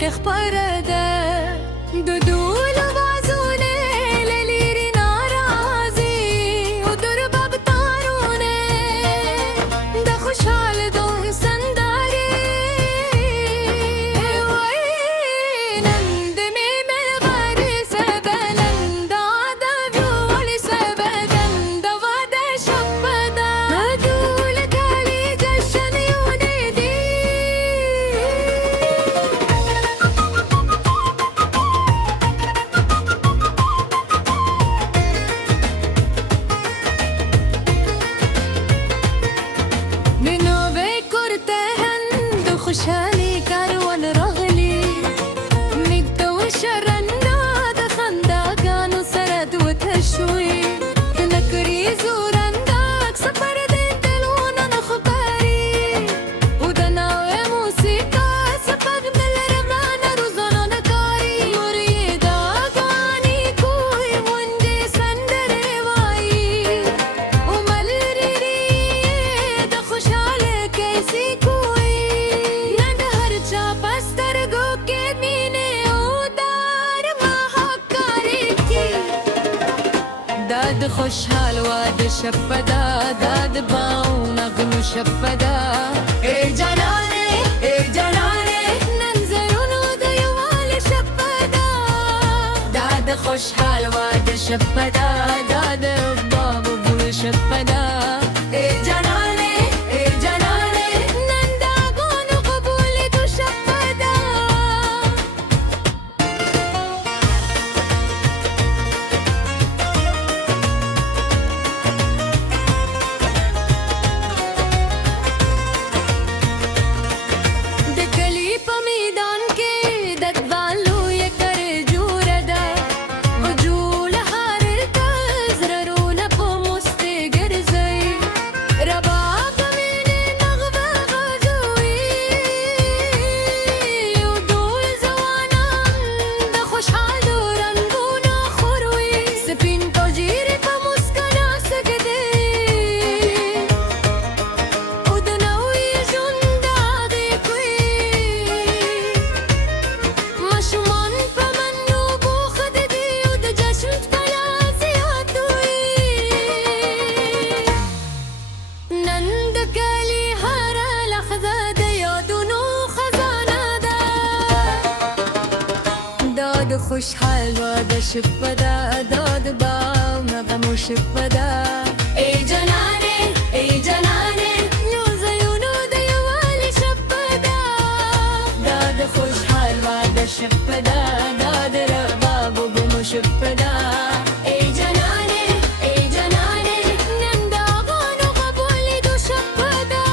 کې خبره ده د دول وازونه للیري ناراضي او در باب تارونه د خوشحال دون سنداري وای نند می ملغري سبنند د ویول سبنند واده شپدا دول کالي جشن يونيدي خوشحالي كاروان رغلي نقد وشرنا د خنداګانو سره د وتشوي نکري زورنداک سفر د دلونو نه خبري او د ناوې موسیقا سپګ مل رغانا روزانه نکاري مريدا غاني کوي ونجي سندره وای او ملري د خوشحاله کیسي داد خوشحال واده شپدا داد باو نغمو شپدا ای جانانه ننظرونو د یوال شپدا داد خوشحال واده شپدا داد بابو بول شپدا ای جانانه ننداگونو قبول دو شپدا خوشحال واده شپدا داد باو نغمو شپدا ای جانانه یو زیونو د یوالي شپدا داد خوشحال واده شپدا داد ربابو بمو شپدا ای جانانه ننداغانو قبولی دو شپدا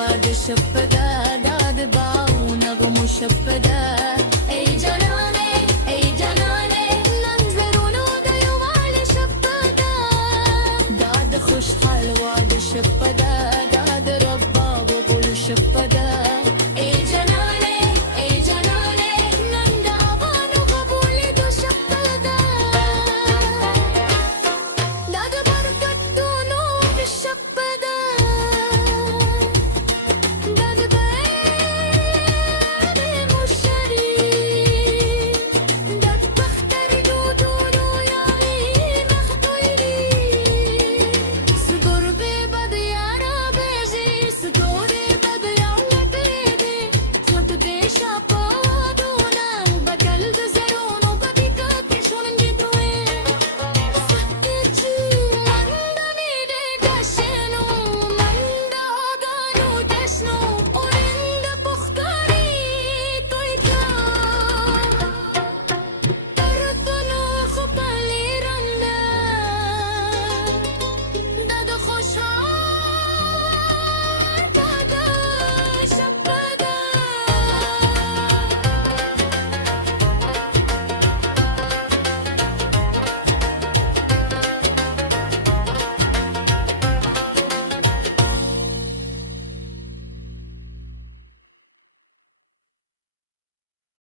واد شبدا داد باو نغم شبدا ای جانانه ای جانانه لنزرونو دیوال شبدا داد خوشحال واد شبدا داد رباب و گل شبدا